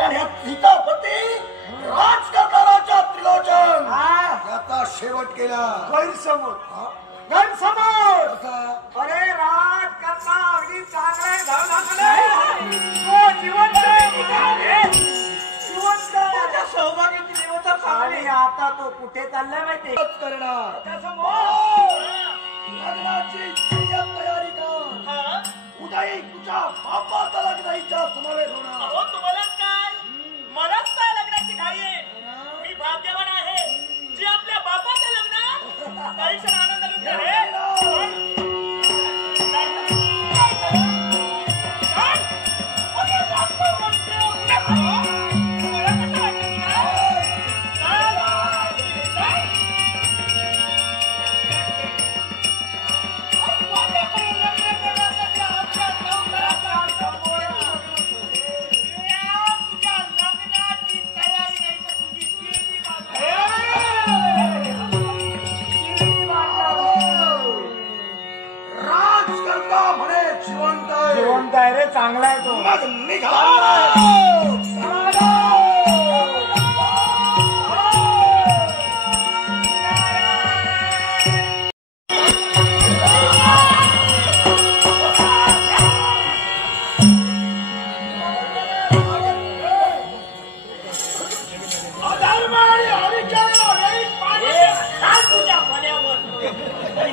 कारण ह्या सीतापती राजकर्ताराच्या त्रिलोचन याचा शेवट केला. गैरसमोर अरे राजकर्ता अगदी चांगला सहभागी देवता चांगली. आता तो कुठे चाललाय माहिती करणार लग्नाची तयारी कर. उद्या तुझ्या बापाचा लग्नाच्या समावेश होणार. तुम्हाला काय मलाच काय लग्नाची घाई आहे. मी भाग्यवान आहे जे आपल्या बापाचं लग्न काही क्षण आनंद लुटणार आहे. जिवंत आहे रे, चांगला आहे तो. मग निघाला.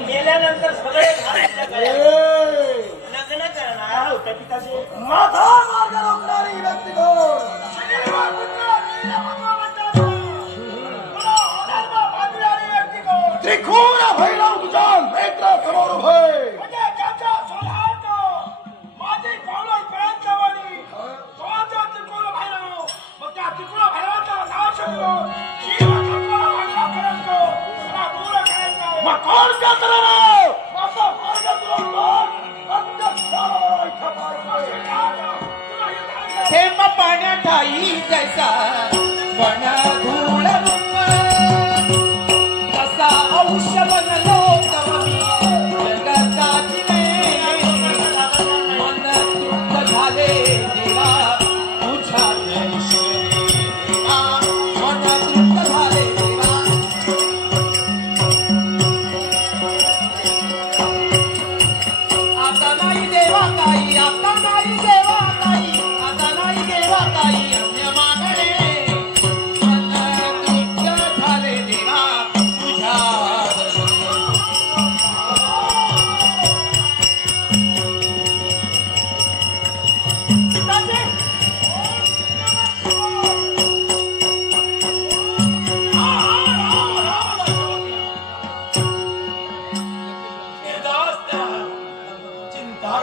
गेल्यानंतर सगळे लग्न करणार होतं पिताचे. माझा मार्ग रोखणारी व्यक्ती कोण? त्रिकोण भैरव तुझ्या नेत्र समोर उभे. थेंब पाण्यात ठाई जैसा पण धूळ रूप कसा औष बनलो मी जगताची मन तृप्त झाले देवा तुझ्या देवा मन तृप्त झाले देवा. आता नाही देवा काही, आता नाही देवा काही, आता नाही देवा काही अन्य मागणे. मन तृप्त झाले देवा तुझ्या चिंता